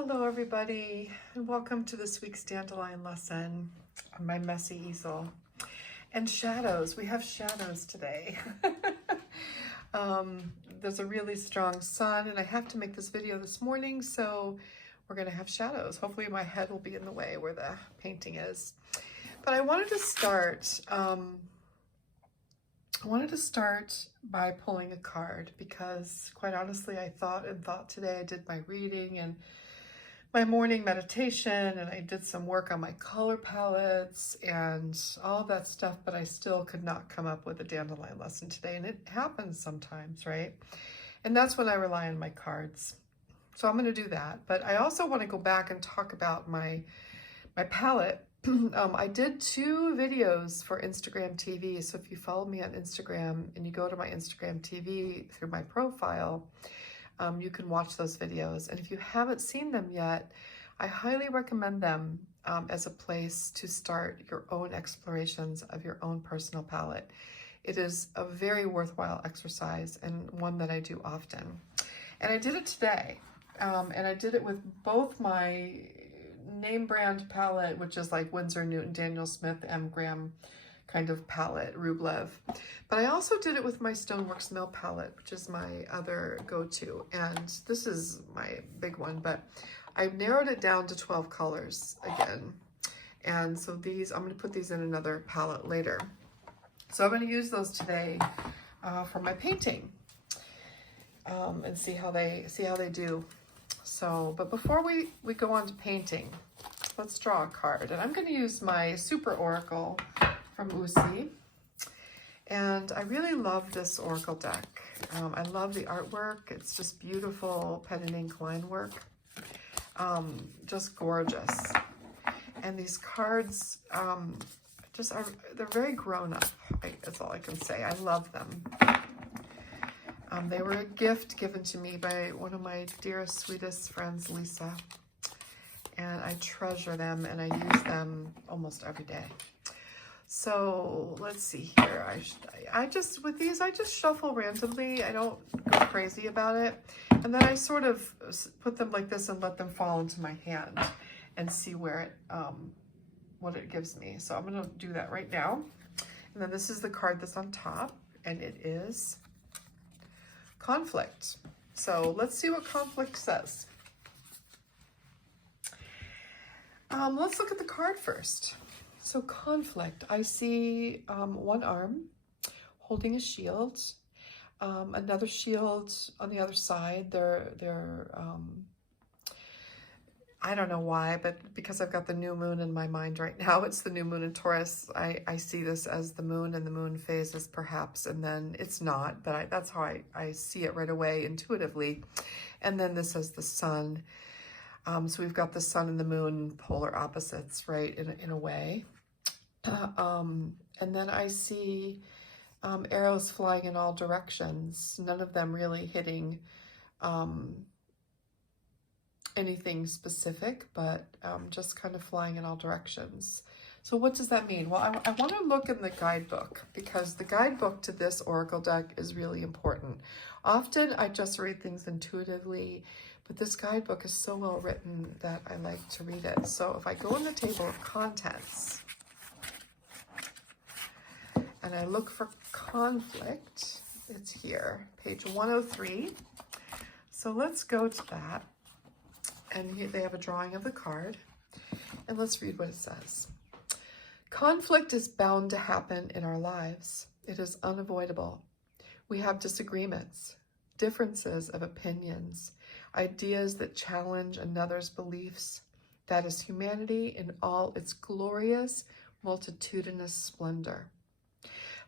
Hello everybody, and welcome to this week's dandelion lesson on my messy easel. And shadows, we have shadows today. There's a really strong sun and I have to make this video this morning, so we're gonna have shadows. Hopefully my head will be in the way where the painting is. But I wanted to start by pulling a card because quite honestly, I thought today. I did my reading and my morning meditation and I did some work on my color palettes and all that stuff, but I still could not come up with a dandelion lesson today. And it happens sometimes, right? And that's when I rely on my cards. So I'm going to do that. But I also want to go back and talk about my palette. I did 2 videos for Instagram TV. So if you follow me on Instagram and you go to my Instagram TV through my profile, you can watch those videos. And if you haven't seen them yet, I highly recommend them as a place to start your own explorations of your own personal palette. It is a very worthwhile exercise and one that I do often. And I did it today. And I did it with both my name brand palette, which is like Winsor Newton, Daniel Smith, M. Graham kind of palette, Rublev. But I also did it with my Stoneworks Mill palette, which is my other go-to. And this is my big one, but I've narrowed it down to 12 colors again. And so these, I'm gonna put these in another palette later. So I'm gonna use those today for my painting and see how they do. So, but before we go on to painting, let's draw a card. And I'm gonna use my Super Oracle from Usi. And I really love this Oracle deck. I love the artwork. It's just beautiful pen and ink line work. Just gorgeous. And these cards they're very grown up. That's all I can say. I love them. They were a gift given to me by one of my dearest, sweetest friends, Lisa. And I treasure them and I use them almost every day. So let's see here. I just shuffle randomly. I don't go crazy about it. And then I sort of put them like this and let them fall into my hand and see where it, what it gives me. So I'm gonna do that right now. And then this is the card that's on top and it is Conflict. So let's see what Conflict says. Let's look at the card first. So Conflict, I see one arm holding a shield, another shield on the other side. They're I don't know why, but because I've got the new moon in my mind right now, it's the new moon in Taurus. I see this as the moon and the moon phases perhaps, and then it's not, but that's how I see it right away intuitively. And then this is the sun. So we've got the sun and the moon polar opposites, right, in a way. And then I see arrows flying in all directions, none of them really hitting anything specific, but just kind of flying in all directions. So what does that mean? Well, I want to look in the guidebook because the guidebook to this Oracle deck is really important. Often I just read things intuitively, but this guidebook is so well written that I like to read it. So if I go in the table of contents and I look for Conflict, it's here, page 103. So let's go to that. And here they have a drawing of the card. And let's read what it says. Conflict is bound to happen in our lives. It is unavoidable. We have disagreements, differences of opinions, ideas that challenge another's beliefs. That is humanity in all its glorious, multitudinous splendor.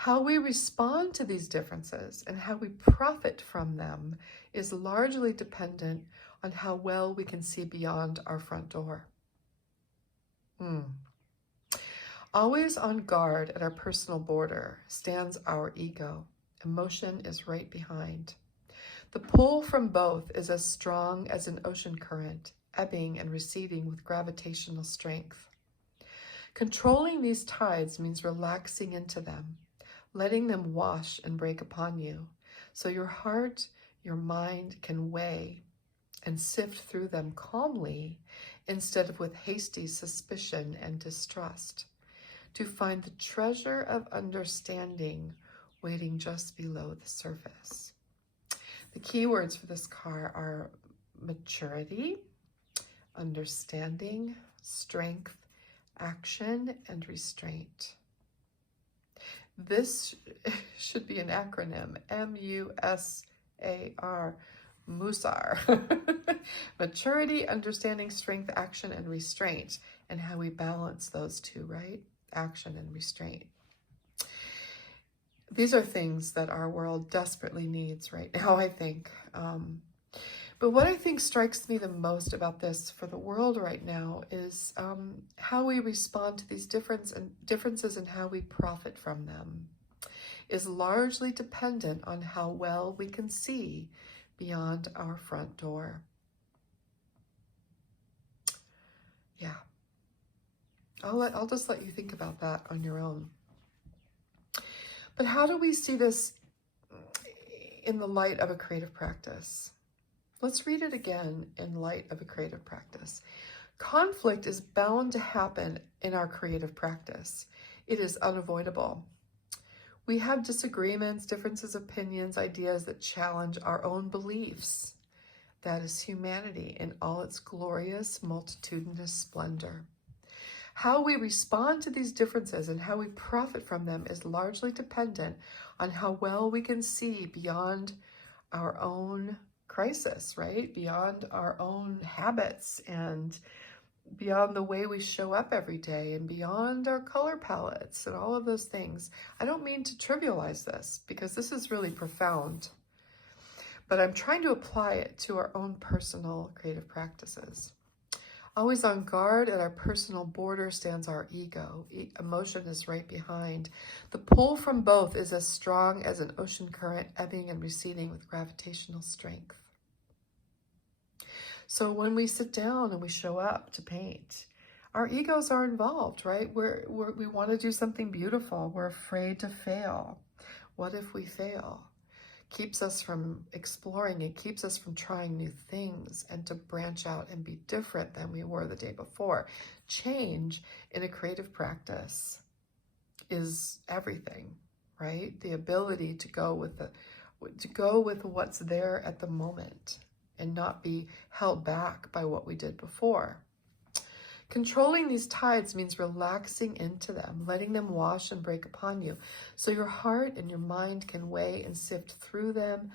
How we respond to these differences and how we profit from them is largely dependent on how well we can see beyond our front door. Always on guard at our personal border stands our ego. Emotion is right behind. The pull from both is as strong as an ocean current, ebbing and receding with gravitational strength. Controlling these tides means relaxing into them, letting them wash and break upon you, so your heart, your mind can weigh and sift through them calmly instead of with hasty suspicion and distrust, to find the treasure of understanding waiting just below the surface. The key words for this card are maturity, understanding, strength, action, and restraint. This should be an acronym, MUSAR, MUSAR. Maturity, understanding, strength, action, and restraint, and how we balance those two, right? Action and restraint. These are things that our world desperately needs right now, I think. But what I think strikes me the most about this for the world right now is how we respond to these differences and how we profit from them is largely dependent on how well we can see beyond our front door. Yeah. I'll just let you think about that on your own. But how do we see this in the light of a creative practice? Let's read it again in light of a creative practice. Conflict is bound to happen in our creative practice. It is unavoidable. We have disagreements, differences of opinions, ideas that challenge our own beliefs. That is humanity in all its glorious, multitudinous splendor. How we respond to these differences and how we profit from them is largely dependent on how well we can see beyond our own crisis, right? Beyond our own habits and beyond the way we show up every day and beyond our color palettes and all of those things. I don't mean to trivialize this because this is really profound, but I'm trying to apply it to our own personal creative practices. Always on guard at our personal border stands our ego. Emotion is right behind. The pull from both is as strong as an ocean current, ebbing and receding with gravitational strength. So when we sit down and we show up to paint, our egos are involved, right? We want to do something beautiful. We're afraid to fail. What if we fail? Keeps us from exploring. It keeps us from trying new things and to branch out and be different than we were the day before. Change in a creative practice is everything, right? The ability to go with what's there at the moment and not be held back by what we did before. Controlling these tides means relaxing into them, letting them wash and break upon you, so your heart and your mind can weigh and sift through them.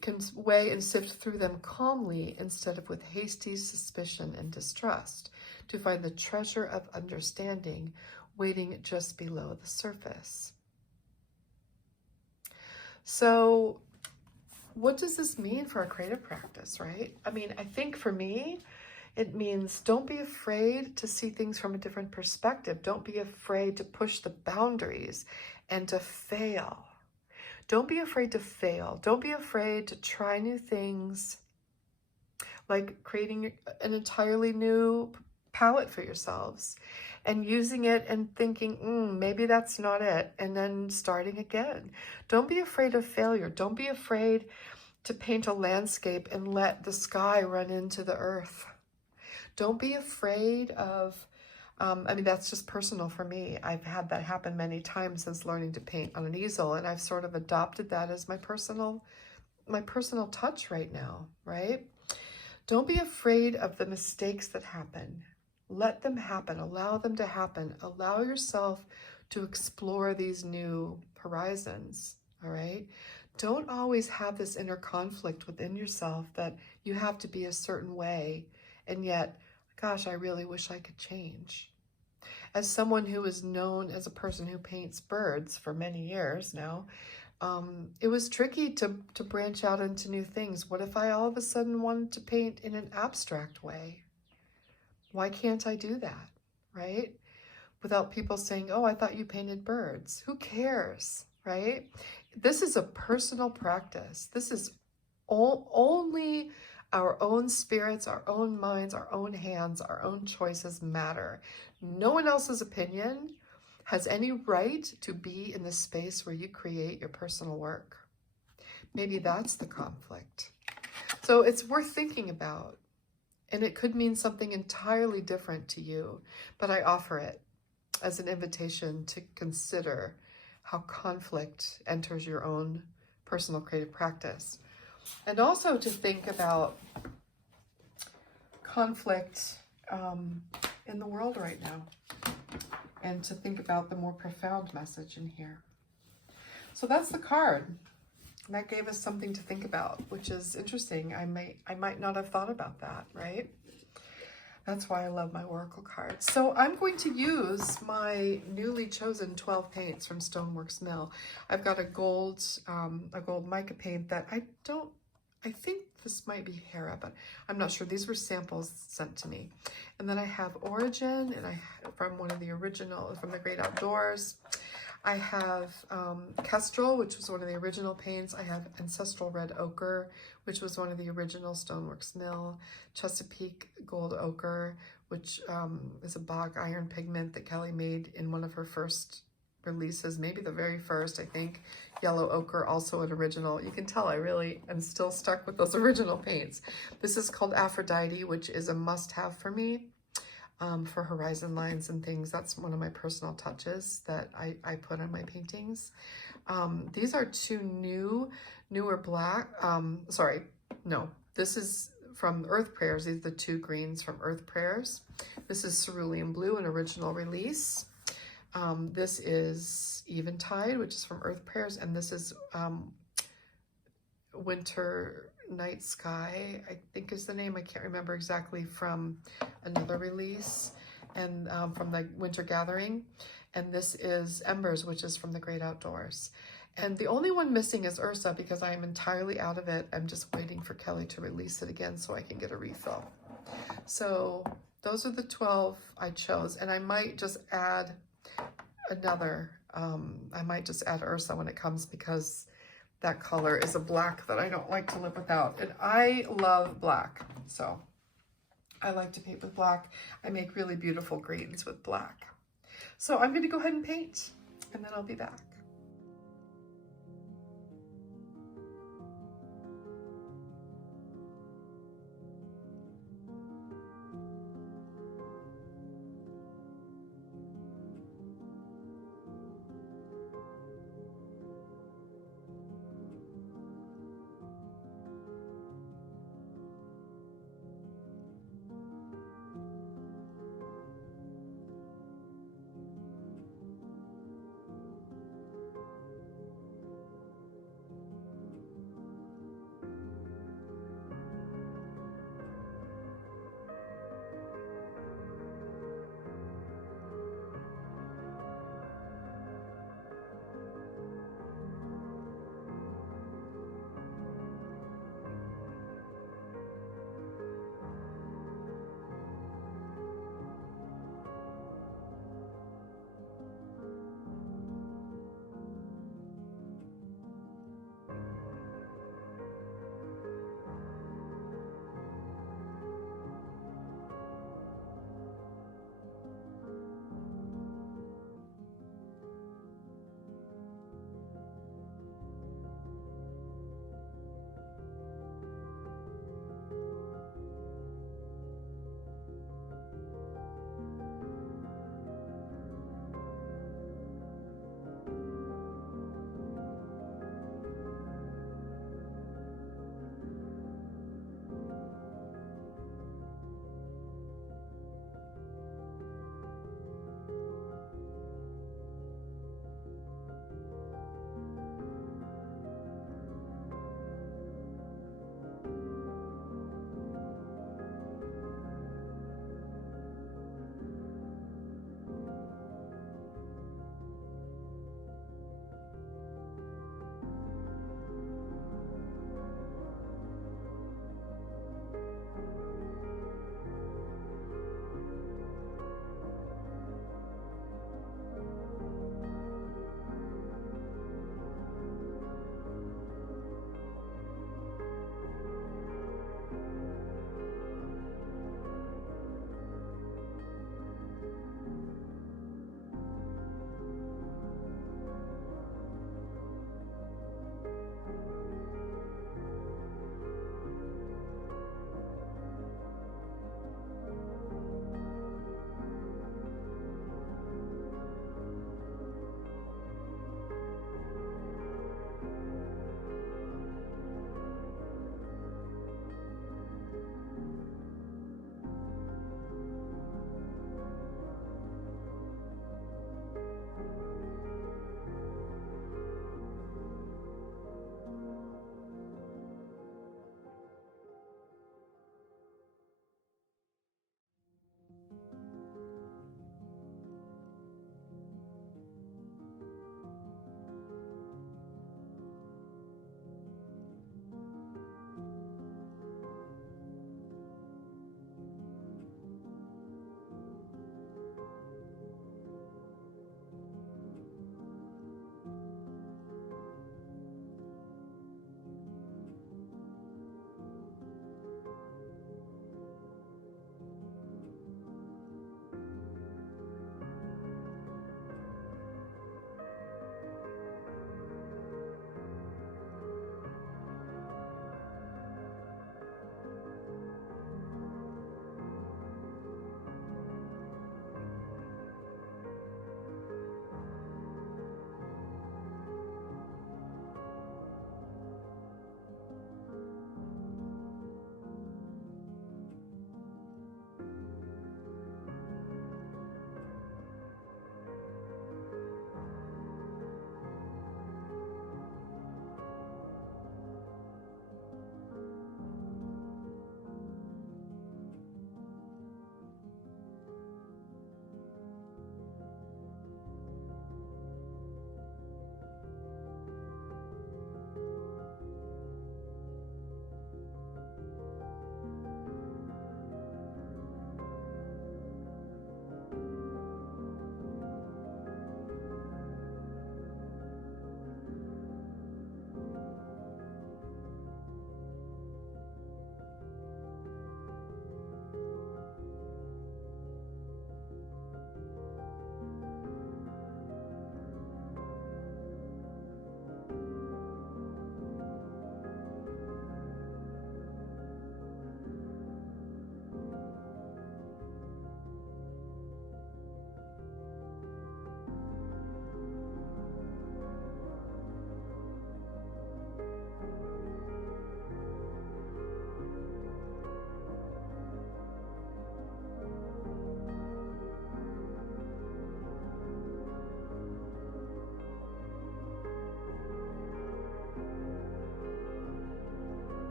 Can weigh and sift through them calmly instead of with hasty suspicion and distrust, to find the treasure of understanding waiting just below the surface. So, what does this mean for a creative practice, right? I mean, I think for me, it means don't be afraid to see things from a different perspective. Don't be afraid to push the boundaries and to fail. Don't be afraid to fail. Don't be afraid to try new things, like creating an entirely new palette for yourselves and using it and thinking, maybe that's not it, and then starting again. Don't be afraid of failure. Don't be afraid to paint a landscape and let the sky run into the earth. Don't be afraid of, that's just personal for me. I've had that happen many times since learning to paint on an easel, and I've sort of adopted that as my personal touch right now, right? Don't be afraid of the mistakes that happen. Let them happen. Allow them to happen. Allow yourself to explore these new horizons, all right? Don't always have this inner conflict within yourself that you have to be a certain way, and yet, gosh, I really wish I could change. As someone who is known as a person who paints birds for many years now, it was tricky to branch out into new things. What if I all of a sudden wanted to paint in an abstract way? Why can't I do that, right? Without people saying, oh, I thought you painted birds. Who cares, right? This is a personal practice. This is only our own spirits, our own minds, our own hands, our own choices matter. No one else's opinion has any right to be in the space where you create your personal work. Maybe that's the conflict. So it's worth thinking about. And it could mean something entirely different to you, but I offer it as an invitation to consider how conflict enters your own personal creative practice. And also to think about conflict in the world right now, and to think about the more profound message in here. So that's the card. And that gave us something to think about, which is interesting. I might not have thought about that, right? That's why I love my oracle cards. So I'm going to use my newly chosen 12 paints from Stoneworks Mill. I've got a gold mica paint that I think this might be Hera, but I'm not sure. These were samples sent to me. And then I have Origin, and from one of the original, from the Great Outdoors. I have Kestrel, which was one of the original paints. I have Ancestral Red Ochre, which was one of the original Stoneworks Mill. Chesapeake Gold Ochre, which is a Bach iron pigment that Kelly made in one of her first releases, maybe the very first, I think. Yellow Ochre, also an original. You can tell I really am still stuck with those original paints. This is called Aphrodite, which is a must-have for me. For horizon lines and things. That's one of my personal touches that I put on my paintings. These are two newer black, this is from Earth Prayers. These are the two greens from Earth Prayers. This is Cerulean Blue, an original release. This is Eventide, which is from Earth Prayers, and this is Winter Night Sky, I think is the name. I can't remember exactly, from another release, and from the Winter Gathering. And this is Embers, which is from the Great Outdoors. And the only one missing is Ursa, because I am entirely out of it. I'm just waiting for Kelly to release it again so I can get a refill. So those are the 12 I chose, and I might just add another. I might just add Ursa when it comes, because that color is a black that I don't like to live without. And I love black, so I like to paint with black. I make really beautiful greens with black. So I'm going to go ahead and paint, and then I'll be back.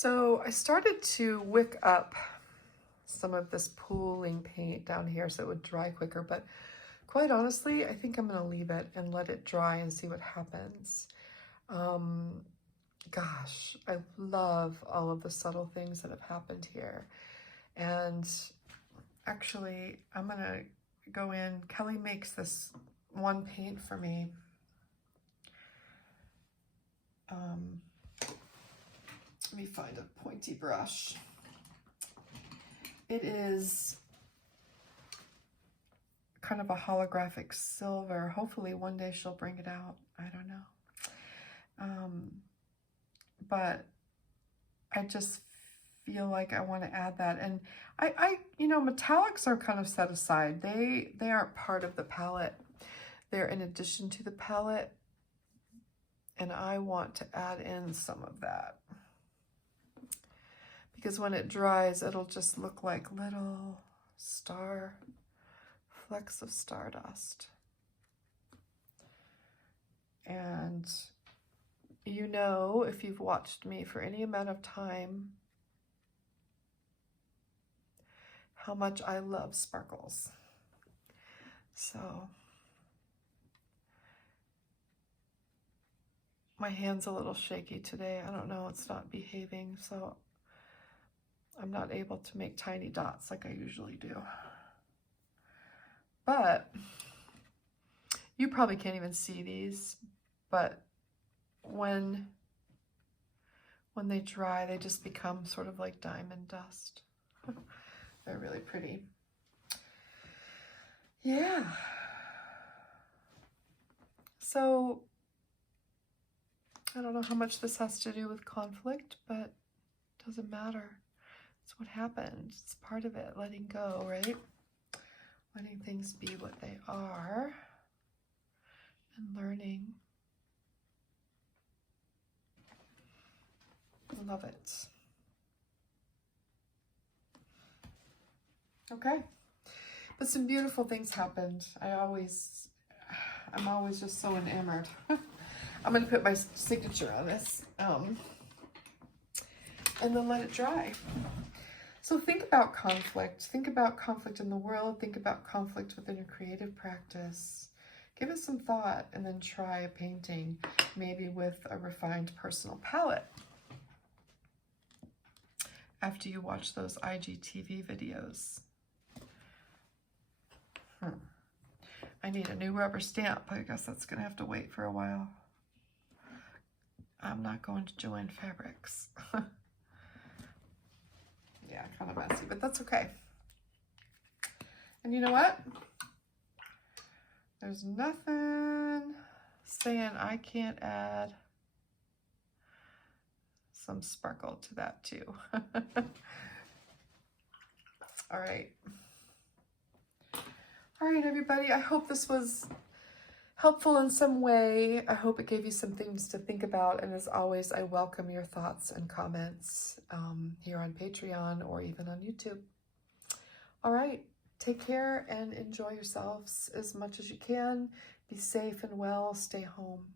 So I started to wick up some of this pooling paint down here so it would dry quicker, but quite honestly, I think I'm going to leave it and let it dry and see what happens. Gosh, I love all of the subtle things that have happened here. And actually, I'm going to go in. Kelly makes this one paint for me. Let me find a pointy brush. It is kind of a holographic silver. Hopefully one day she'll bring it out. I don't know. But I just feel like I want to add that. And you know, metallics are kind of set aside. They aren't part of the palette. They're in addition to the palette. And I want to add in some of that. Because when it dries, it'll just look like little flecks of stardust. And you know, if you've watched me for any amount of time, how much I love sparkles. So my hand's a little shaky today. I don't know, it's not behaving, so I'm not able to make tiny dots like I usually do. But you probably can't even see these, but when they dry, they just become sort of like diamond dust. They're really pretty. Yeah. So I don't know how much this has to do with conflict, but it doesn't matter. It's what happened. It's part of it, letting go, right? Letting things be what they are and learning. I love it. Okay. But some beautiful things happened. I'm always just so enamored. I'm going to put my signature on this and then let it dry. So think about conflict. Think about conflict in the world. Think about conflict within your creative practice. Give it some thought and then try a painting, maybe with a refined personal palette. After you watch those IGTV videos. I need a new rubber stamp. I guess that's going to have to wait for a while. I'm not going to Joann Fabrics. Yeah, kind of messy, but that's okay. And you know what? There's nothing saying I can't add some sparkle to that too. All right. All right, everybody. I hope this was helpful in some way. I hope it gave you some things to think about. And as always, I welcome your thoughts and comments here on Patreon or even on YouTube. All right. Take care and enjoy yourselves as much as you can. Be safe and well. Stay home.